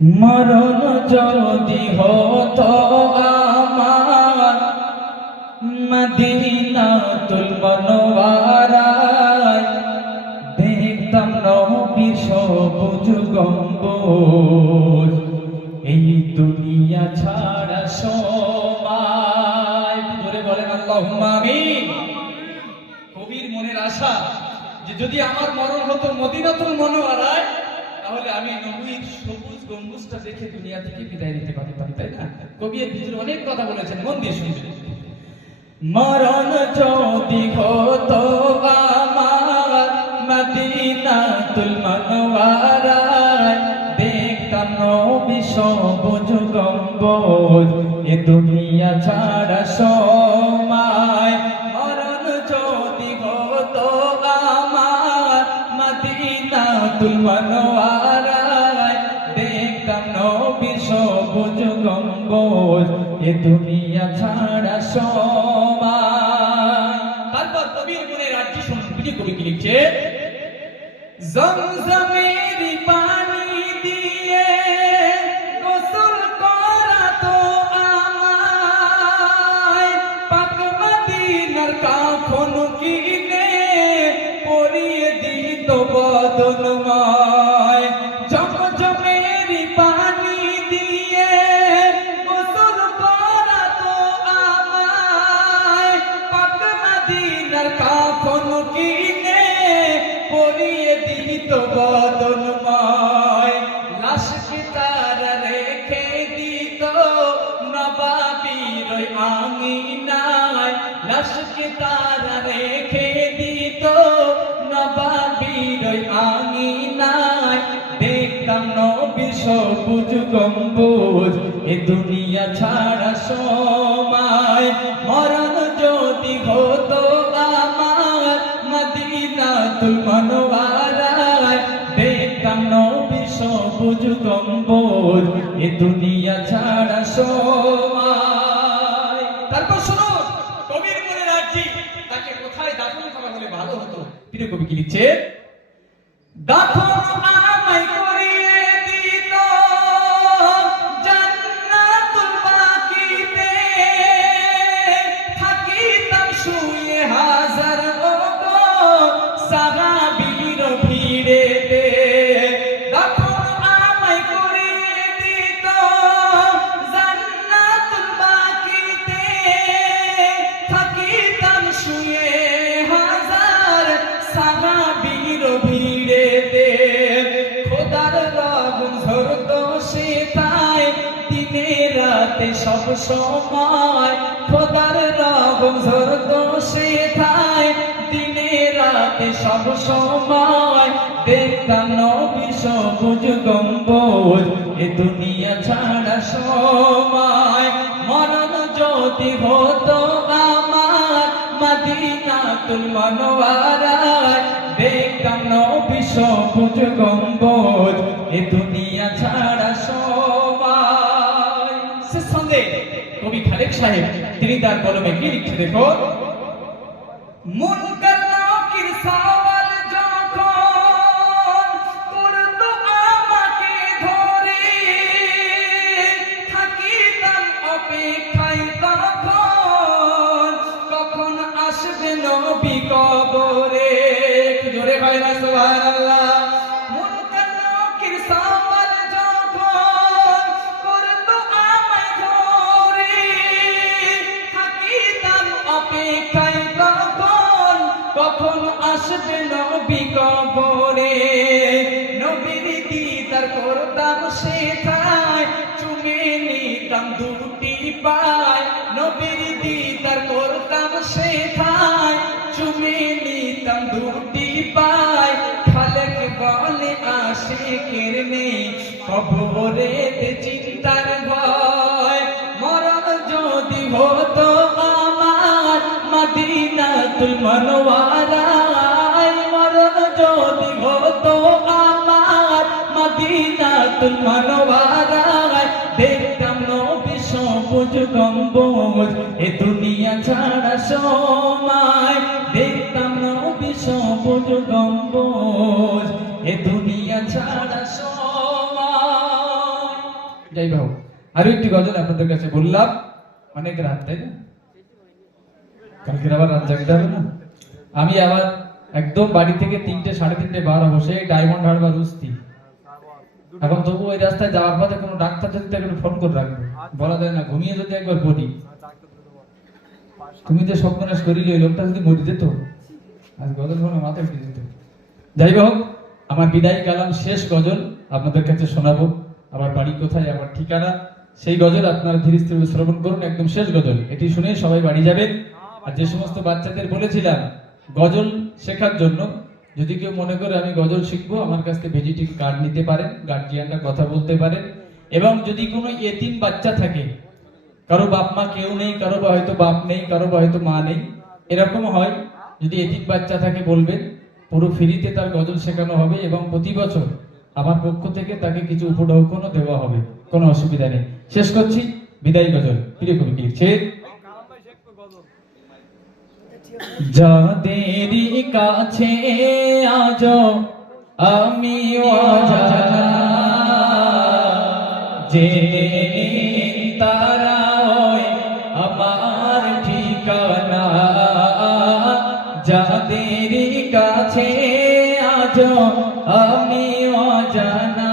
মরণ যদি হতো আমার, মদিনাতুল মনোয়ারায় দেখতাম নবীর সবুজ গম্বুজ। এই দুনিয়া ছাড়া সময় জোরে বলেন আল্লাহুম্মা আমিন। কবির মনের আশা যে যদি আমার মরণ হতো মদিনাতুল মনোয়ারায় তাহলে আমি নবীর সবুজ গম্বুজটা দেখে দুনিয়া থেকে বিদায় নিতে পারতাম, তাই না? কবি ভিতরে অনেক কথা বলেছেন, মন দিয়ে শুনবেন। মরণ যদি হতো আমার মদিনাতুল মনোয়ারায় দেখতাম নবী সবুজ গম্বুজ, এ দুনিয়া ছাড়া সময়। মরণ যদি আমার মনোয়ারায় এ দুনিয়া ছাড়া সবাই তারপর কবির মনে রাজ্য সংস্কৃতি কবি কি লিখছে? জমজমের পানি দেখতাম নবী সবুজ গম্বুজ। এ দুনিয়া ছাড়া সময় মরণ যদি হতো আমার, মদিনাতুল মনোয়ারায় দেখতাম নবী সবুজ গম্বুজ। এ দুনিয়া ছাড়া সময় তারপর শুনুন কবির মনে রাখছি, তাকে কোথায় দাফন করা হলে ভালো হতো? প্রিয় কবি কি লিখছে? দাফন সময় খোদার রহম ঝরতো সেটায় দিনে রাতে সব সময় দেখতাম নবী সবুজ গম্বুজ। এ দুনিয়া ছাড়া সময় মরণ যদি হতো আমার, মদিনাতুল মনোয়ারায় দেখতাম নবী সবুজ গম্বুজ। এ দুনিয়া ছাড়া সময়। সে সঙ্গে কবি খালেক সাহেব তিনি তার কলমে কি লিখছে দেখো? মুনকার নবী কবরে, নবীর দিদার করতাম সেথায়, চুমে নিতাম দুটি পায়। নবীর দিদার করতাম সেথায়, চুমে নিতাম দুটি পায়। বলে আসে কেরনে কবরে চিন্তার ভয়। মরণ যদি হতো আমার, মদিনাতুল মনোয়ারায় দেখতাম নবী সবুজ গম্বুজ। এ দুনিয়া ছাড়া সময়, দেখতাম নবী সবুজ গম্বুজ। এ দুনিয়া ছাড়া সময়। যাই হোক, আরও একটি গজল আপনাদের কাছে বললাম। অনেক রাত, তাই না? কালকের আবার রাত জাগতে হবে না? আমি আবার একদম বাড়ি থেকে তিনটে, সাড়ে তিনটে, বার হব সেই ডায়মন্ড হারবার উস্তি। এখন তবু ওই রাস্তায় যাওয়ার পথে কোনো ডাক্তার যদি থাকে ফোন করে রাখবে। বলা যায় না, ঘুমিয়ে যদি একবার পড়ি। তুমি যে সর্বনাশ করিলে, ওই লোকটা যদি মরে যেত, আজ গজল মনে মাথায় উঠে যেত। যাই হোক, আমার বিদায় কালাম শেষ গজল আপনাদের কাছে শোনাবো। আমার বাড়ি কোথায়, আমার ঠিকানা, সেই গজল আপনারা ধীরে স্থির শ্রবণ করুন, একদম শেষ গজল। এটি শুনে সবাই বাড়ি যাবেন। আর যে সমস্ত বাচ্চাদের বলেছিলাম, গজল শেখার জন্য যদি কেউ মনে করে আমি গজল শিখব, আমার কাছ থেকে ভিজিটিং কার্ড নিতে পারেন গার্জিয়ানরা কথা বলতে পারেন। এবং যদি কোনো এতিম বাচ্চা থাকে, কারও বাপ মা কেউ নেই, কারও বা হয়তো বাপ নেই, কারও বা হয়তো মা নেই, এরকম হয়, যদি এতিম বাচ্চা থাকে বলবেন, পুরো ফ্রিতে তার গজল শেখানো হবে এবং প্রতি বছর আমার পক্ষ থেকে তাকে কিছু উপঢৌকনও দেওয়া হবে, কোনো অসুবিধা নেই। শেষ করছি, বিদায় গজল, প্রিয় কবি লিখছে যাদের কাছে আজ আমি নিন তারা আমার ঠিকানা। যাদের কাছে আজ আমি অজানা,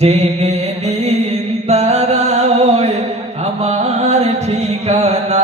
জেনে নিন তারা আমার ঠিকানা।